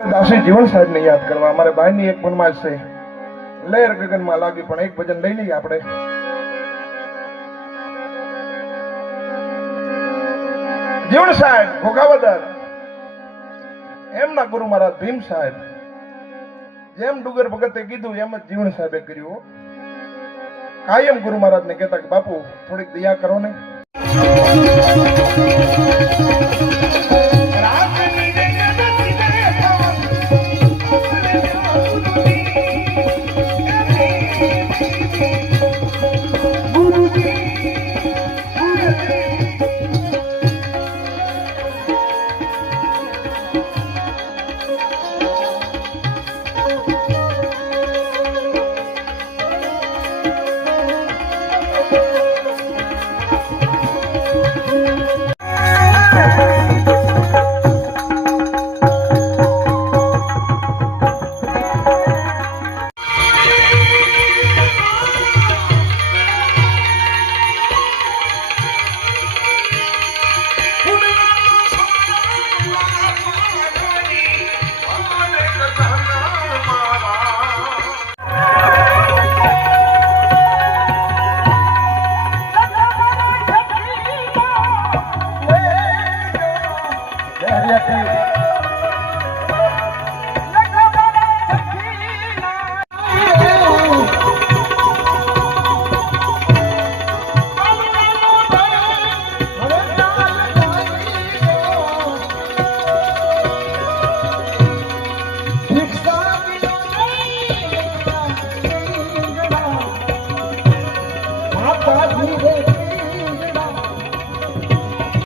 દાસી જીવન સાહેબ ને યાદ કરવા અમારે ભાઈ ની એક ફરમાઈશ છે લહેર ગગનમાં લાગી પણ એક ભજન લઈ લઈએ આપણે જીવન સાહેબ ભોગાવદર એમના ગુરુ મહારાજ ભીમ સાહેબ જેમ ડુગર ભગતે કીધું એમ જ જીવન સાહેબે કર્યું કાયમ ગુરુ મહારાજ ને કહેતા કે બાપુ થોડીક દયા કરો ને Yeah.